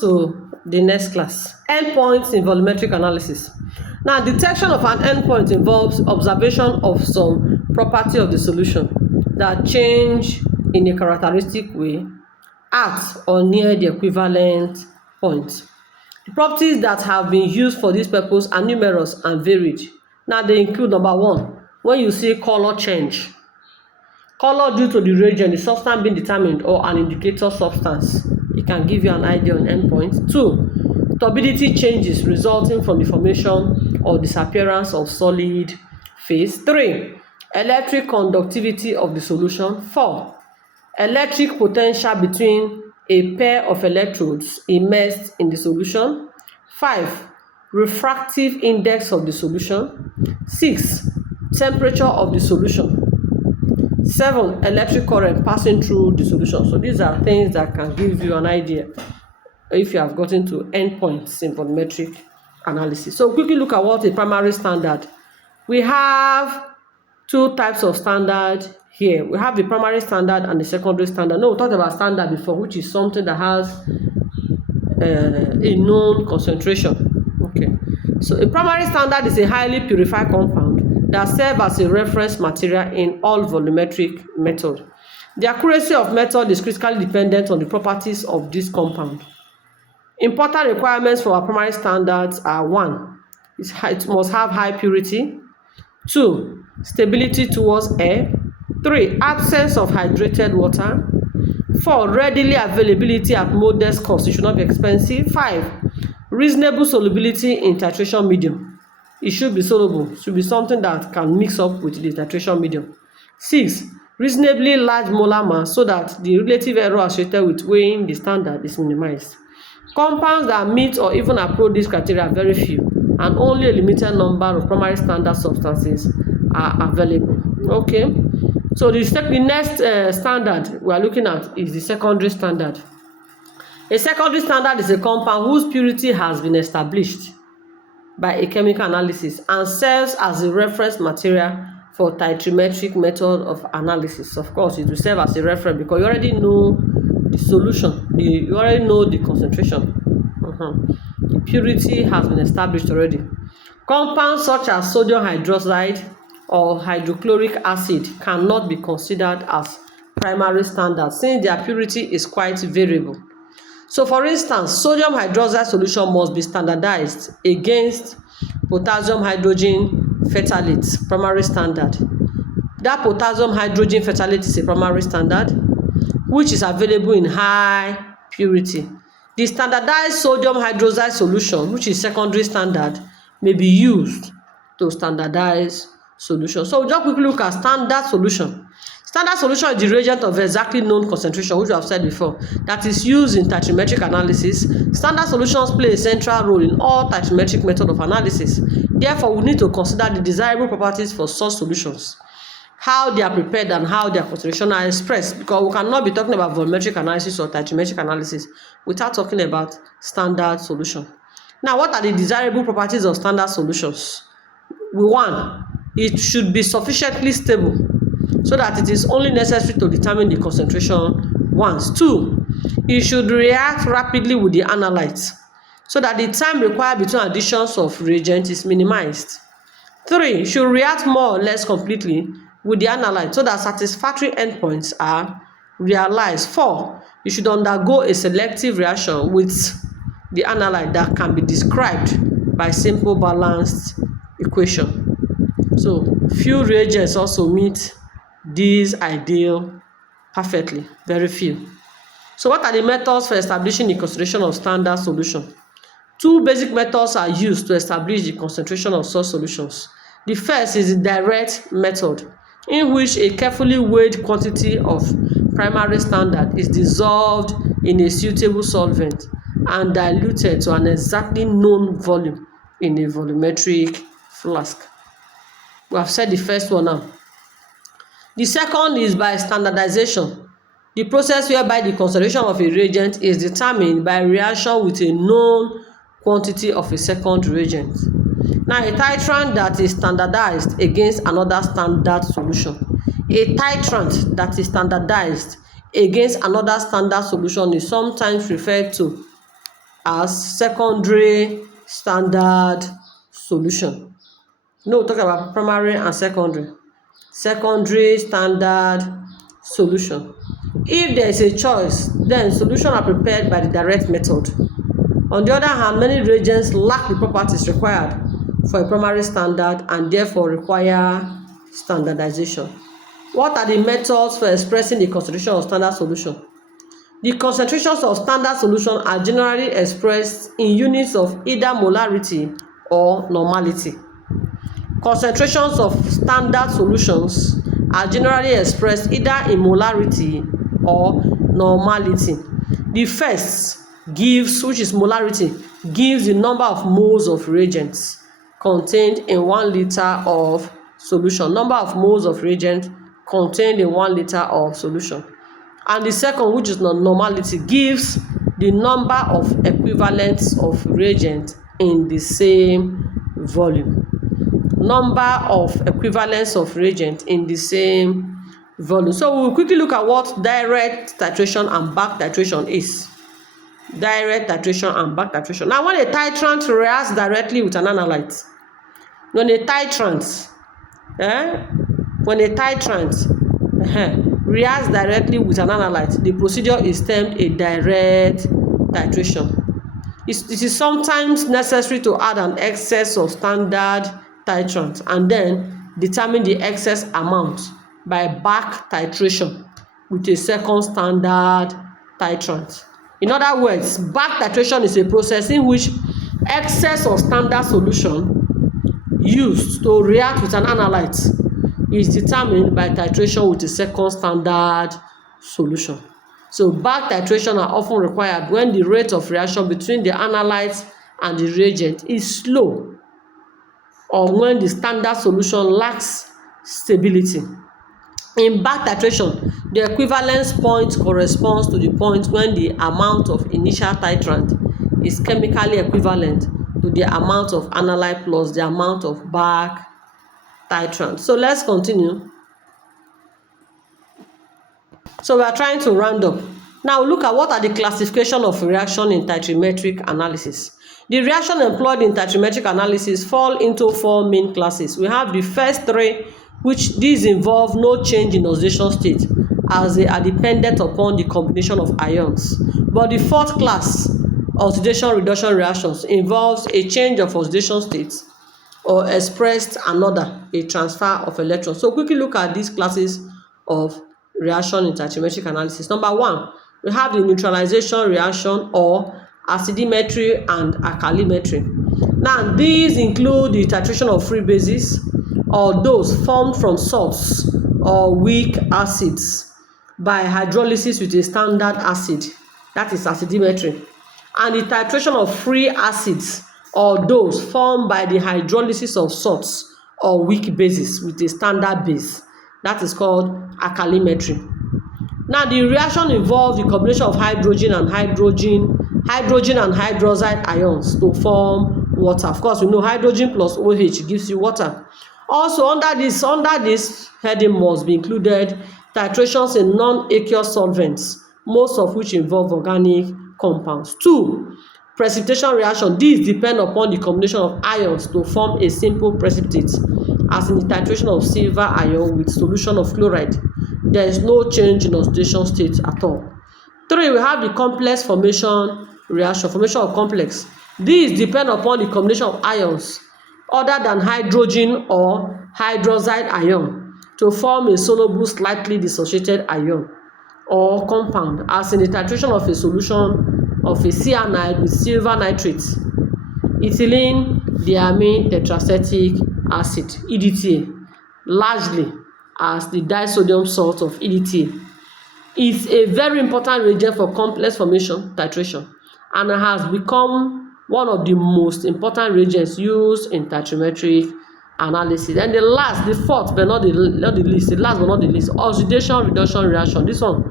To the next class, endpoints in volumetric analysis. Now, detection of an endpoint involves observation of some property of the solution that change in a characteristic way at or near the equivalent point. The properties that have been used for this purpose are numerous and varied. Now, they include number one, when you see color change. Color due to the reagent, the substance being determined, or an indicator substance. It can give you an idea on endpoint. Two, turbidity changes resulting from the formation or disappearance of solid phase. Three, electric conductivity of the solution. Four, electric potential between a pair of electrodes immersed in the solution. Five, refractive index of the solution. Six, temperature of the solution. 7, electric current passing through the solution. So these are things that can give you an idea if you have gotten to endpoints in volumetric analysis. So quickly look at what a primary standard. We have two types of standard here. We have the primary standard and the secondary standard. No, we talked about standard before, which is something that has a known concentration. Okay. So a primary standard is a highly purified compound that serve as a reference material in all volumetric method. The accuracy of method is critically dependent on the properties of this compound. Important requirements for our primary standards are: 1, it must have high purity. 2, stability towards air. 3, absence of hydrated water. 4, readily availability at modest cost. It should not be expensive. 5, reasonable solubility in titration medium. It should be soluble. It should be something that can mix up with the titration medium. 6, reasonably large molar mass so that the relative error associated with weighing the standard is minimized. Compounds that meet or even approach these criteria are very few, and only a limited number of primary standard substances are available. Okay, so the next standard we are looking at is the secondary standard. A secondary standard is a compound whose purity has been established by a chemical analysis and serves as a reference material for titrimetric method of analysis. Of course, it will serve as a reference because you already know the solution, you already know the concentration. The purity has been established already. Compounds such as sodium hydroxide or hydrochloric acid cannot be considered as primary standards since their purity is quite variable. So, for instance, sodium hydroxide solution must be standardized against potassium hydrogen phthalate, primary standard. That potassium hydrogen phthalate is a primary standard which is available in high purity. The standardized sodium hydroxide solution, which is secondary standard, may be used to standardize solution. So we just quickly look at standard solution. Standard solution is the reagent of exactly known concentration, which we have said before, that is used in titrimetric analysis. Standard solutions play a central role in all titrimetric method of analysis. Therefore, we need to consider the desirable properties for such solutions, how they are prepared and how their concentration are expressed, because we cannot be talking about volumetric analysis or titrimetric analysis without talking about standard solution. Now, what are the desirable properties of standard solutions? 1, it should be sufficiently stable so that it is only necessary to determine the concentration once. 2, it should react rapidly with the analyte so that the time required between additions of reagent is minimized. 3, it should react more or less completely with the analyte so that satisfactory endpoints are realized. 4, it should undergo a selective reaction with the analyte that can be described by simple balanced equation. So few reagents also meet these ideal perfectly, very few. So what are the methods for establishing the concentration of standard solution? 2 basic methods are used to establish the concentration of such solutions. The first is the direct method, in which a carefully weighed quantity of primary standard is dissolved in a suitable solvent and diluted to an exactly known volume in a volumetric flask. We have said the first one now. The second is by standardization, the process whereby the concentration of a reagent is determined by reaction with a known quantity of a second reagent. Now, a titrant that is standardized against another standard solution. A titrant that is standardized against another standard solution is sometimes referred to as secondary standard solution. No, we're talking about primary and secondary. Secondary standard solution. If there is a choice, then solutions are prepared by the direct method. On the other hand, many reagents lack the properties required for a primary standard and therefore require standardization. What are the methods for expressing the concentration of standard solution? The concentrations of standard solution are generally expressed in units of either molarity or normality. Concentrations of standard solutions are generally expressed either in molarity or normality. The first gives, which is molarity, gives the number of moles of reagents contained in 1 liter of solution. Number of moles of reagent contained in 1 liter of solution. And the second, which is normality, gives the number of equivalents of reagent in the same volume. Number of equivalents of reagent in the same volume. So we'll quickly look at what direct titration and back titration is. Direct titration and back titration. Now, when a titrant reacts directly with an analyte, reacts directly with an analyte, the procedure is termed a direct titration. It is sometimes necessary to add an excess of standard titrant and then determine the excess amount by back titration with a second standard titrant. In other words, back titration is a process in which excess of standard solution used to react with an analyte is determined by titration with a second standard solution. So back titration are often required when the rate of reaction between the analyte and the reagent is slow, or when the standard solution lacks stability. In back titration, the equivalence point corresponds to the point when the amount of initial titrant is chemically equivalent to the amount of analyte plus the amount of back titrant. So let's continue. So we are trying to round up. Now look at what are the classification of reaction in titrimetric analysis. The reaction employed in titrimetric analysis fall into 4 main classes. We have the first 3, which these involve no change in oxidation state as they are dependent upon the combination of ions. But the fourth class, oxidation reduction reactions, involves a change of oxidation state or expressed another, a transfer of electrons. So quickly look at these classes of reaction in titrimetric analysis. Number 1, we have the neutralization reaction or acidimetry and alkalimetry. Now these include the titration of free bases or those formed from salts or weak acids by hydrolysis with a standard acid, that is acidimetry, and the titration of free acids or those formed by the hydrolysis of salts or weak bases with a standard base, that is called alkalimetry. Now the reaction involves the combination of hydrogen and hydroxide ions to form water. Of course, we know hydrogen plus OH gives you water. Also under this heading must be included titrations in non-aqueous solvents, most of which involve organic compounds. 2, precipitation reaction. These depend upon the combination of ions to form a simple precipitate, as in the titration of silver ion with solution of chloride. There is no change in oxidation state at all. 3, we have the complex formation reaction, formation of complex. These depend upon the combination of ions other than hydrogen or hydroxide ion to form a soluble slightly dissociated ion or compound, as in the titration of a solution of a cyanide with silver nitrate, ethylene diamine tetracetic acid, EDTA, largely as the disodium salt of EDTA. It's a very important reagent for complex formation titration and has become one of the most important reagents used in titrimetric analysis. And the fourth but not the least, oxidation reduction reaction. This one,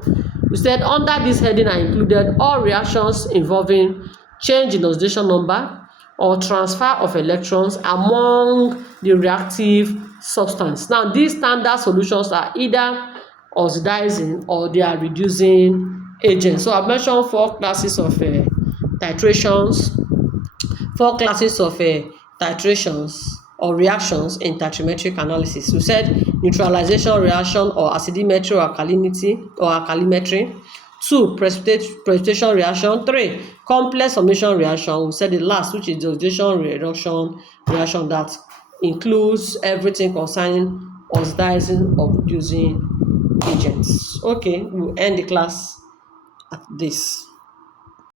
we said under this heading are included all reactions involving change in oxidation number or transfer of electrons among the reactive substance. Now these standard solutions are either oxidizing or they are reducing agents. So I've mentioned 4 classes of titrations, 4 classes of titrations or reactions in thermometric analysis. We said neutralization reaction or acidimetry or alkalinity or alkalimetry. 2, precipitation reaction. 3, complex formation reaction. We said the last, which is the oxidation reduction reaction that includes everything concerning oxidizing or reducing agents. Okay, we'll end the class at this.